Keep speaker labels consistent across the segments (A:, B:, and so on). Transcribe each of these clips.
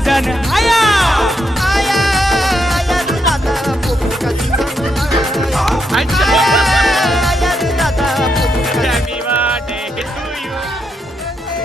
A: Season आया
B: आया आया रे दादा पोपटीचा सीझन आया आया रे दादा पोपटीचा
C: Happy birthday to you.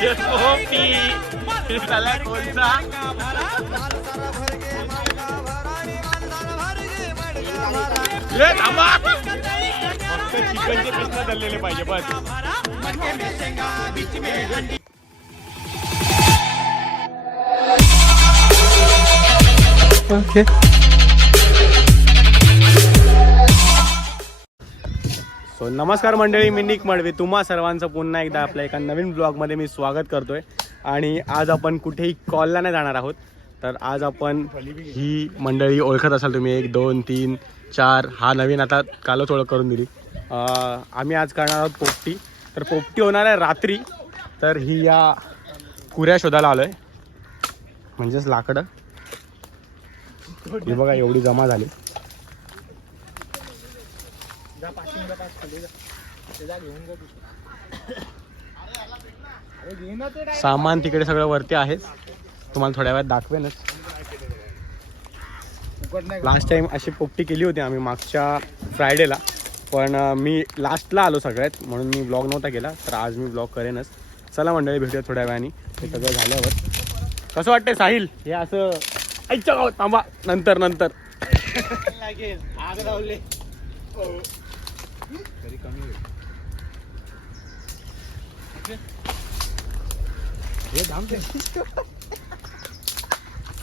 C: ये पोपटी त्याला कोणचा
B: माणसाला भर गे मडका
C: चिकनचे पाहिजे बस.
A: ओके
C: सो नमस्कार मंडळी मी निक मडवे. तुम्हा सर्वांचं पुन्हा एकदा आपल्या एका नवीन ब्लॉगमध्ये मी स्वागत करतोय. आणि आज आपण कुठेही कॉलला नाही जाणार आहोत. तर आज आपण ही मंडळी ओळखत असाल तुम्ही. एक दोन तीन चार हा नवीन आता कालच ओळख करून दिली. आम्ही आज करणार आहोत पोपटी. तर पोपटी होणार आहे रात्री. तर ही या कुऱ्या शोधायला आलो आहे म्हणजेच लाकडं. ही बघा एवढी जमा झाली. सामान तिकडे सगळं वरती आहेच. तुम्हाला थोड्या वेळात दाखवेनच. लास्ट टाइम अशी पोपटी केली होती आम्ही मागच्या फ्रायडेला पण मी लास्टला आलो सगळ्यात म्हणून मी ब्लॉग नव्हता केला. तर आज मी ब्लॉग करेनच. चला मंडळी भेटूया थोड्या वेळाने. हे सगळं झाल्यावर. कसं वाटतंय साहिल? हे असं ऐकच्या गाव थांबा. नंतर नंतर.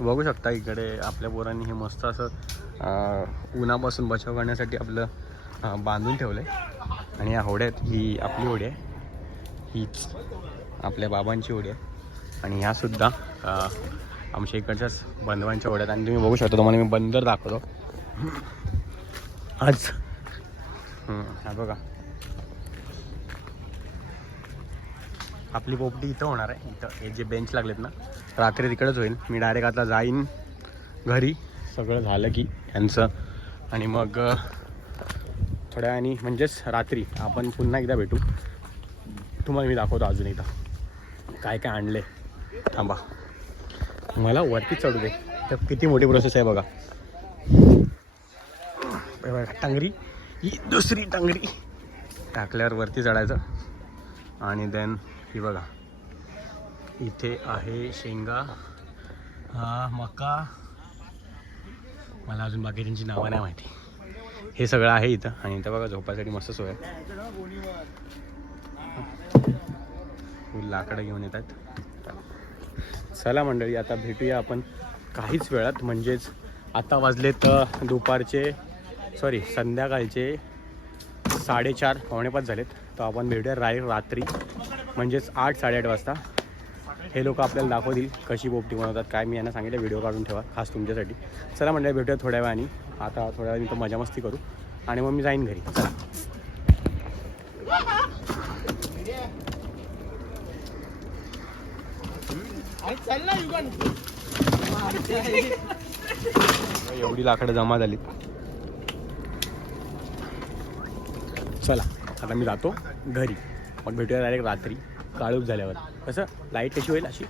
C: बघू शकता इकडे आपल्या पोरांनी हे मस्त असं उन्हापासून बचाव करण्यासाठी आपलं बांधून बांधून आहे आणि या होड्यात ही आपली होडी आहे. हीच आपल्या बाबांची होडी आहे. आणि ह्यासुद्धा आमच्या इकडच्याच बंधवांच्या होड्यात. आणि तुम्ही बघू शकता तुम्हाला मी बंदर दाखवतो. आज हां हा बघा. आपली पोपटी इथं होणार आहे. इथं हे जे बेंच लागलेत ना रात्री तिकडेच होईल. मी डायरेक्ट आता जाईन घरी. सगळं झालं की यांचं. आणि मग थोड्या आणि म्हणजेच रात्री आपण पुन्हा एकदा भेटू. तुम्हाला मी दाखवतो अजून एकदा. काय काय आणले थांबा. मला वरती चढू दे. तर किती मोठी प्रोसेस आहे बघा. बघा, टांगरी. ही दुसरी टांगरी. टाकल्यावर वरती चढायचं. आणि देन ही बघा. इथे आहे शेंगा हा मका. मला अजून बाकीच्यांची नावं नाही माहिती. हे सगळं आहे इथं. आणि इथं बघा झोपायसाठी मस्त सोय लाकडं घेऊन येतात चला मंडळी आता भेटूया आपण काहीच वेळात. म्हणजेच आता वाजले तर दुपारचे सॉरी संध्याकाळचे साडेचार पावणे पाच झालेत. तर आपण भेटूया राय रात्री. म्हणजेच आठ साडेआठ वाजता हे लोक आपल्याला दाखवतील कशी पोपटी बनवतात काय मी यांना सांगितलं व्हिडिओ काढून ठेवा खास तुमच्यासाठी. चला म्हणजे भेटूया थोड्या वेळाने. आता थोड्या वेळाने तर मजा मस्ती करू. आणि मग मी जाईन घरी. चला. एवढी लाकडं जमा झाली चला आता मी जातो घरी. मग भेटूया डायरेक्ट रात्री. काळूप झाल्यावर. कसं? लाइट कशी होईल अशी?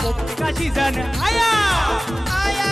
A: Kashi Zan Aya! Aya!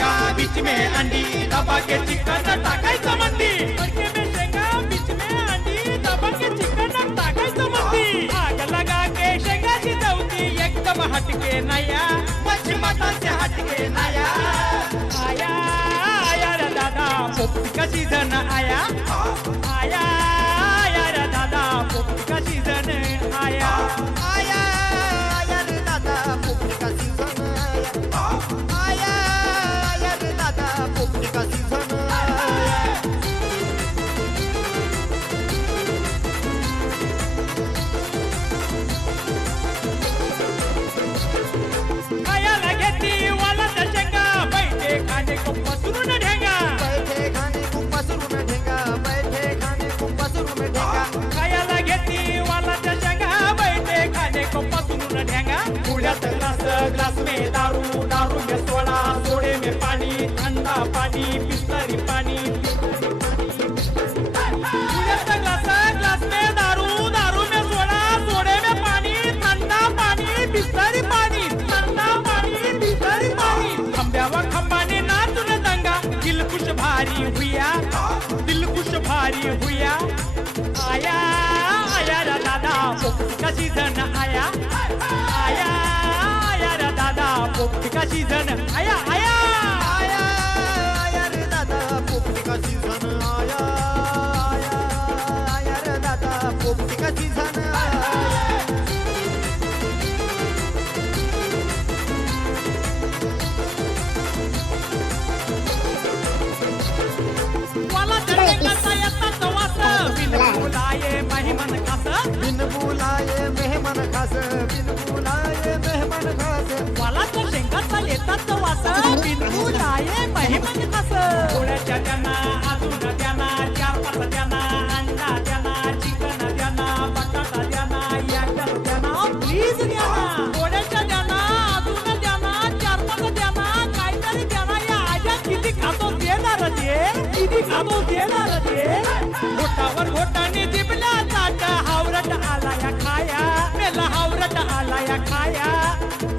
A: शेंगा बीच में अंडी दबा के चिकन टाकायचं मंदी. मडके में शेंगा बीच में अंडी दबा के चिकन टाकायचं मंदी. आग लगा के शेंगा शिजवती एकदम हटके नया. मच्छी से हटके नया. आया आया रे दादा पोपटी का सीझन आया. आया आया रे दादा पोपटी का papá. भारी हुया आया आया रा दादा पोपटी का सीझन आया आया
B: बिन बुलाये मेहमान खास बिन बुलाये मेहमान खास।
A: वाला शेंगाचा येतात वास बिलकुलाये महिमन खास. आला या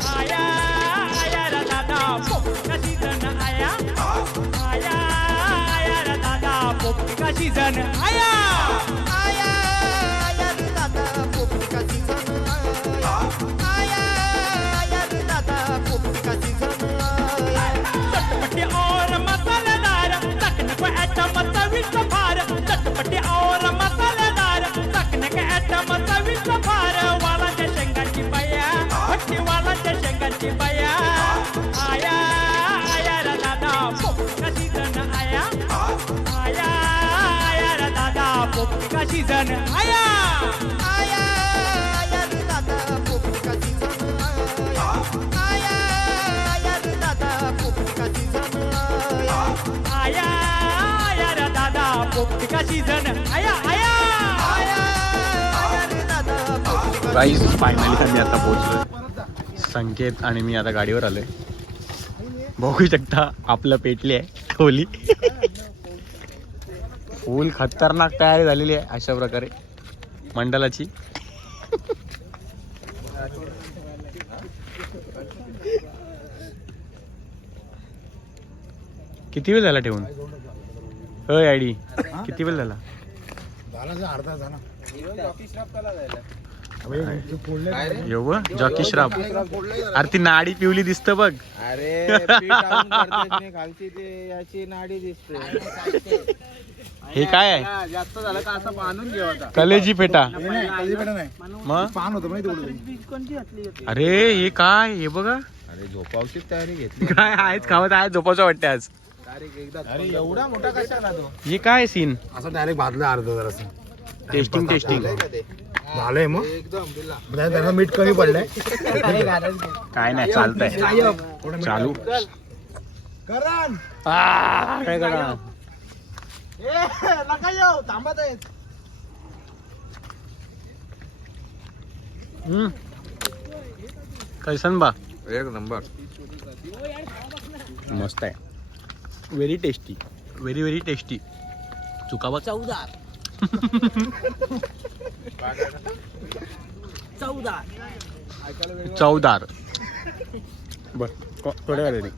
A: खाया आया आया रा दादा पोपटी का सीझन आया? आया आया रा दादा पोपटी का आया?
C: गाईज फायनली आम्ही आता पोहोचलोय. संकेत आणि मी आता गाडीवर आलोय. बघू शकता आपलं पेटली आहे खोली फुल खतरनाक तयारी झालेली आहे अशा प्रकारे. मंडलाची. किती वेळ झाला ठेवून? होय आयडी. किती वेळ झाला? येऊ जॉकी श्राप. अरे ती नाडी पिवली दिसत बघ.
D: अरे पीठ आणून करतात नाही, खालची ते याची नाडी दिसते.
C: हे काय आहे?
D: जास्त झालं का असं बांधून घेऊ
C: कलेजी फेटा. मग?
D: पान होतं माहिती
C: अरे हे काय? हे बघा.
D: अरे झोपावची तयारी घेतली.
C: काय आहेच खावत आहे झोपाचं वाटते आज.
D: अरे एवढा मोठा कशाला तो?
C: हे काय सीन
D: असं डायरेक्ट भाजला अर्ध जरासं.
C: टेस्टिंग टेस्टिंग
E: झालंय. मग. जरा- जरा मीठ कमी पडलंय.
C: काय नाही चालतंय. चालू.
E: करण!
C: आ, काय करा?
E: नका येऊ थांबत आहेत.
C: हम्म. कैसन बा?
D: एक नंबर.
C: मस्त आहे. Very tasty very very tasty चुकावा चौदा चौदार. बर को- थोड्या वेळ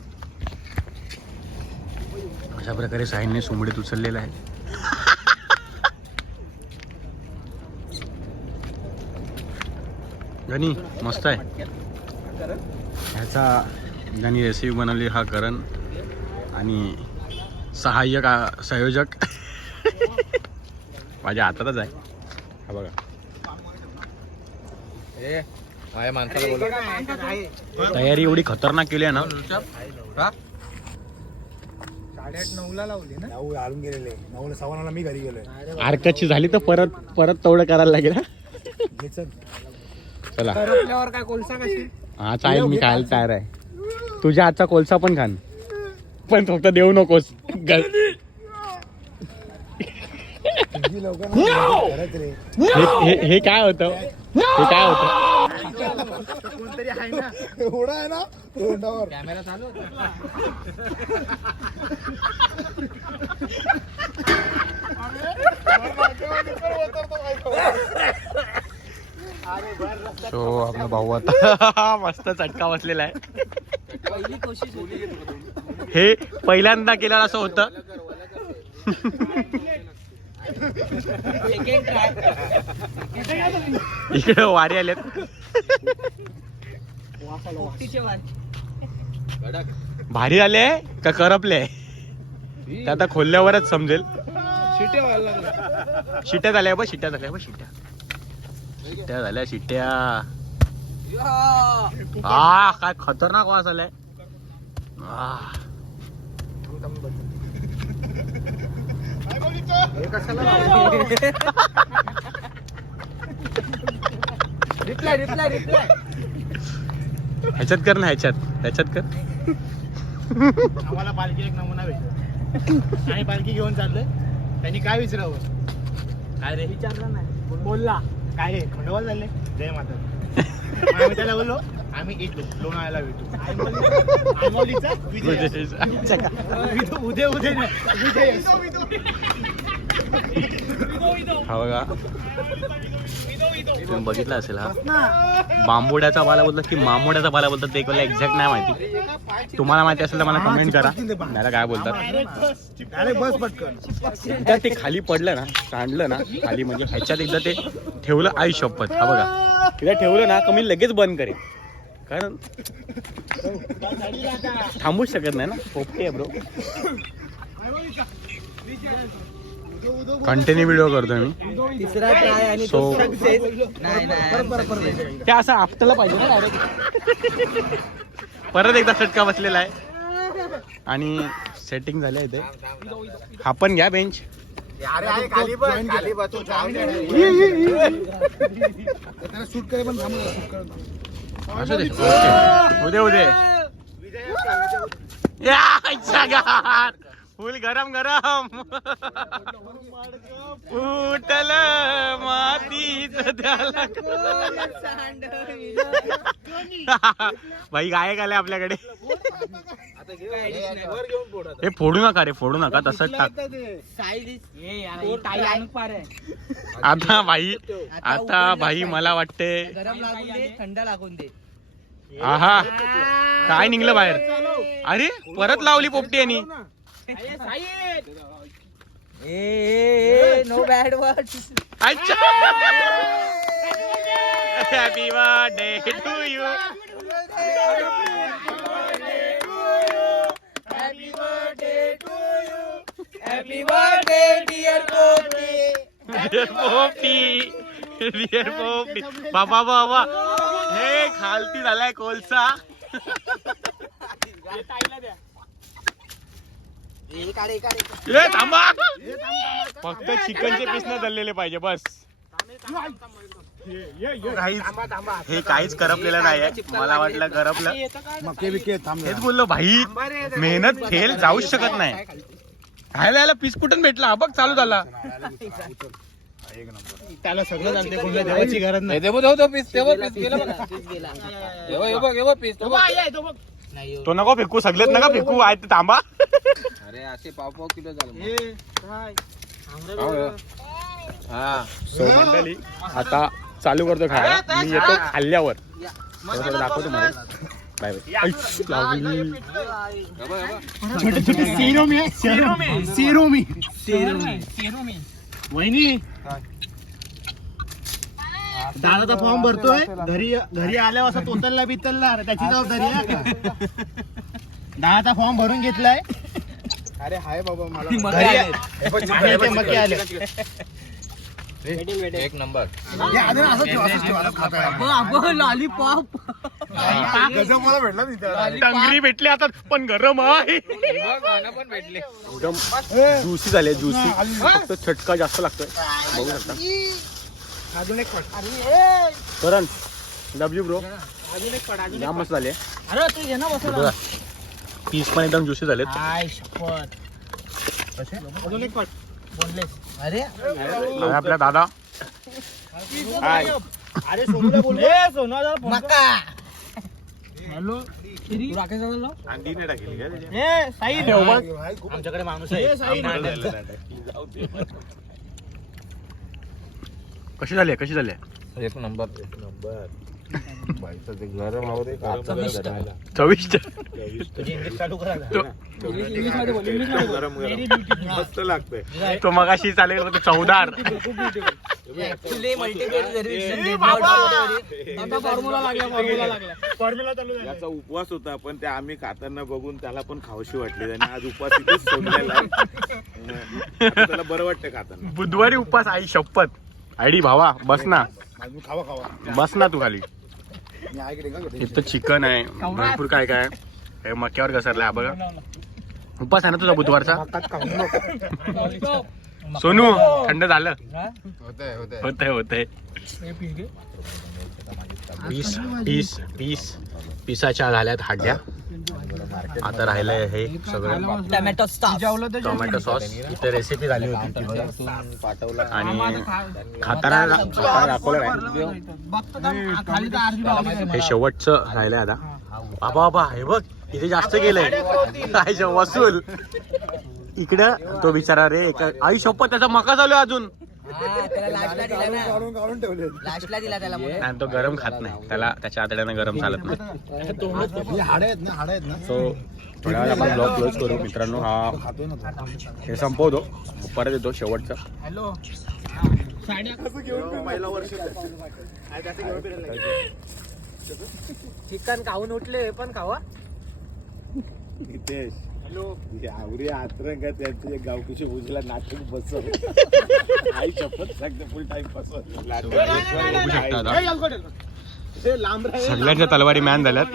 C: अशा प्रकारे साहिलने सुमडीत उचललेला आहे. गणी मस्त आहे. ह्याचा ज्यांनी रेसिपी बनवली हा करण आणि सहाय्यक संयोजक. माझ्या हातातच आहे. हा बघा.
D: ए माझ्या माणसाला बोला
C: तयारी एवढी खतरनाक केली आहे ना. आरकाची झाली तर परत परत तेवढं करायला लागेल
E: चल.
D: कोलसा
C: हा चालेल मी खायला तयार आहे. तुझ्या हातचा कोळसा पण खान. पण फक्त देऊ नकोस. हे- हे- काय होतं? हे काय होतं?
E: कोणतरी आहे ना एवढा आहे ना तोंडावर
D: कॅमेरा चालू होता
C: सो आपला भाऊ आता मस्त चटका बसलेला आहे. हे पहिल्यांदा केलं असं होतं. इकडे वारे आलेत. भारी आले का करपले? ते आता खोलल्यावरच समजेल. शिट्या झाल्या बघ शिट्या झाल्या बघ शिट्या. शिट्या झाल्या शिट्या. आ काय खतरनाक वास आलाय. आ.
D: Reply reply reply.
C: ह्याच्यात कर ना ह्याच्यात. ह्याच्यात कर.
E: आम्हाला पालखी एक नमुना भेटतो आणि पालखी घेऊन चाललोय. त्यांनी काय विचारावं? काय रे? विचारलं नाही बोलला. काय रे? खंडोबाला चालले. जय माता आम्ही त्याला बोललो आम्ही येतो. लोणावळ्याला भेटू विजय. उद्या उद्या.
C: हा बघा. बघितलं असेल हा? बांबोड्याचा पाला बोलतात की मामोड्याचा पाला बोलतात ते मला एक्झॅक्ट नाही माहिती. तुम्हाला माहिती असेल तर मला कमेंट करा. मला काय बोलतात?
E: अरे बस पटकन.
C: एकदा ते खाली पडलं ना सांडलं ना खाली म्हणजे ह्याच्यात एकदा ते ठेवलं आई शपथ हा बघा. एकदा ठेवलं ना कमी लगेच बंद करेल कारण थांबूच शकत नाही ना. पोपटे आहे ब्रो कंटिन्यू व्हिडिओ करतोय मी.
D: तिसरा ट्राय आणि
C: So-
D: तो सक्सेस नाही नाही
C: ते असं आपटायला पाहिजे ना डायरेक्ट परत एकदा चटका बसलेला आहे. आणि सेटिंग झाले आहे ते. हा पण घ्या बेंच
E: शूट करे पण
C: असू दे ओके. उदे उदे या. फुल गरम गरम उठल मातीच त्याला भाई गायक आले आपल्याकडे
D: वर घेऊन पोट
C: हे फोडू नका रे फोडू नका तसंच टाक आता भाई आता भाई मला वाटते
F: गरम लागून दे थंड लागून दे
C: आहा. काय निघलं बाहेर? अरे परत लावली पोपटी यांनी
F: ए नो बॅड वर्ड
C: अच्छा. Happy birthday to you
F: happy birthday dear
C: dear पोपटी डिअर पोपटी बाबा बाबा खालती झालाय कोलसा. ए थांबा. फक्त चिकनचे पीस न धरलेले पाहिजे बस. हे काहीच करपलेलं नाही मला वाटलं करपलं. हेच बोललो भाई मेहनत फेल जाऊच शकत नाही. खायला पीस कुठून भेटला? हा बघ चालू झाला.
E: त्याला सगळं चालते कोणाला देवाची गरज नाही.
D: देवो देवो तो पीस देवो पीस गेला बघा. येवो पीस तो बघ.
F: नाही.
C: तो नको फेकू सगळेच नका फेकू आहे ते थांबा.
D: अरे असे पाव पाव किलो झालं हा.
C: सो मंडळी आता चालू करतो खायला. मी येतो खाल्ल्यावर. दाखवतो मला बाय बाय. ऐक, लागली.
E: सिरोमी. सिरोमी. सिरोमी. वहिनी दादाचा फॉर्म भरतोय. घरी घरी आल्यावर असं तोतलला बितलला. त्याची जबाबदारी आहे का? दहाचा फॉर्म भरून घेतलाय.
D: अरे हाय बाबा मला
E: घरी आणि ते मके आले.
D: एक नंबर.
F: लॉलीपॉप
C: टंगरी भेटली आता पण गरम आहे.
D: पण भेटले.
C: एकदम ज्युसी झाले ज्युसी फक्त छटका जास्त लागतोय. बघू शकता.
E: अजून एक पट.
C: करण डब्ल्यू ब्रो
E: अजून एक पट अजून एक
C: जाम मस्त झाले.
E: अरे तू घे ना बस
C: पीस पण एकदम ज्युसी झालेत.
E: आय शपथ. अजून एक पट. बोललेस
F: अरे
C: आणि आपला दादा.
E: अरे सोनूला बोल. ए सोनू जरा phone कर.
F: मका
E: हॅलो
F: राकेश?
E: ए आमच्याकडे माणूस आहे.
C: कशी झाली कशी झाली
D: एक नंबर एक नंबर.
C: चविष्ट.
E: तुझी इंग्लिश चालू करा.
C: तो मगाशी चालेल होते चौदार.
F: Actually multiple derivation did
E: बाबा!
F: not-
E: आता फॉर्म्युला लागला फॉर्म्युला लागला. फॉर्म्युला चालू झाला.
G: याचा उपवास होता पण ते आम्ही खाताना बघून त्याला पण खावशी वाटली. आणि आज उपवास तिथेच सोडलेला आहे. आता त्याला बरं वाटतं खाताना.
C: बुधवारी उपास आई शपथ. आयडी भावा बस ना.
E: खावा खावा.
C: बस ना तू खाली. इथं चिकन आहे. भरपूर काय काय. हे मक्यावर घसरलाय हा बघा. उपास आहे ना तुझा बुधवारचा? सोनू थंड झालं.
D: होतंय होतंय.
C: Piece piece piece. पिसाच्या झाल्यात हाड्या. आता राहिलंय हे सगळं.
F: टोमॅटो
C: टोमॅटो सॉस इथे रेसिपी झाली होती. आणि खाताना दाखवलं नाही हे शेवटचं राहिलंय आता. बाबा बाबा हे बघ इथे जास्त गेलंय काय वसूल. इकडं तो बिचारा रे एका- आई शपथ त्याचा मका चालू अजून.
F: त्याला लास्टला दिला ना. लास्टला दिला त्याला.
C: आणि तो गरम खात नाही. त्याला त्याच्या आतड्यानं गरम चालत नाही सो थोड्या वेळात आपण ब्लॉग क्लोज करू. मित्रांनो हा हे संपवतो. परत येतो शेवटचा.
E: हॅलो.
F: चिकन खाऊन उठले हे पण खावा.
G: नितेश. आवरी आतरंग त्यांचे गावकीच्या उजला नाटक बसव आई शपथ सांगते फुल टाइम बसव
C: बघू शकता आता सगळ्यांच्या तलवारी मॅन झाल्यात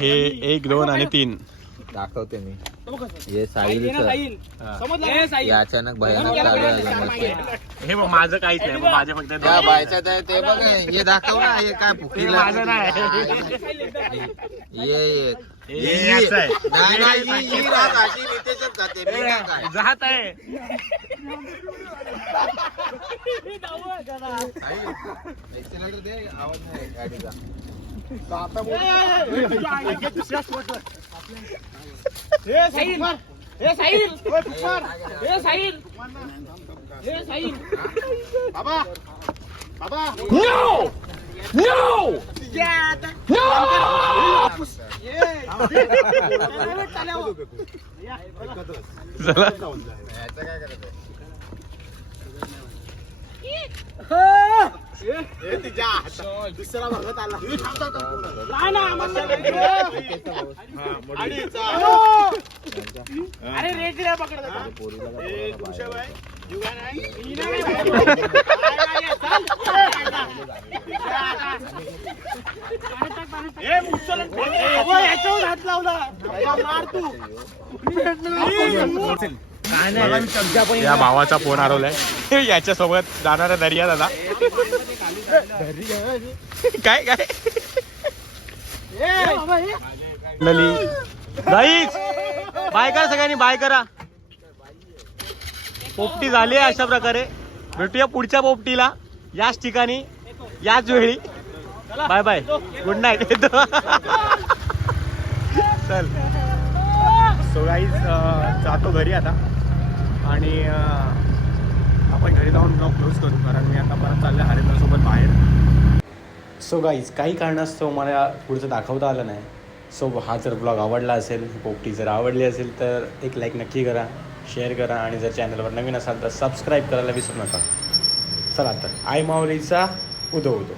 C: हे एक दोन आणि तीन
D: दाखवते मी हे हे अचानक भयानक चालू.
C: हे बघ माझं काहीच नाही बघ, माझे फक्त
D: त्या
C: दोन.
D: बायच्या त्या- ते बघ हे हे दाखव ना हे काय
C: हे
D: फुकीला
C: माझं नाही
D: ये ये
C: हे- हे.
D: नाही नाही ही- ही ना काशी नितेशच जाते मी नाही काय
C: जात आहे.
D: एक्सेलेटर दे आवाज नाही गाडीचा
E: ए साहिल. ए
C: चला.
D: काय करायचं
E: दुसरा भागात आला अरे रे याच्यावर हात लावला मार तू
C: या भावाचा फोन हरवलाय. याच्या सोबत जाणारा दर्या दादा. काय काय? लली गाईच बाय करा सगळ्यांनी बाय करा. पोपटी झाली आहे अशा प्रकारे. भेटूया पुढच्या पोपटीला. याच ठिकाणी याच वेळी. Bye bye. गुड नाईट चल. सो गाईज जातो घरी आता. आणि अं, आपण घरी जाऊन ब्लॉग क्लोज करू कारण मी आता परत चाललं हरिंद्रसोबत बाहेर. सो गाईज काही कारणास्तव मला पुढचं दाखवता आलं नाही. सो हा जर ब्लॉग आवडला असेल पोपटी जर आवडली असेल तर एक लाईक नक्की करा शेअर करा आणि जर चॅनलवर नवीन असाल तर सबस्क्राईब करायला विसरू नका. चला तर आई माऊलीचा उदो उदो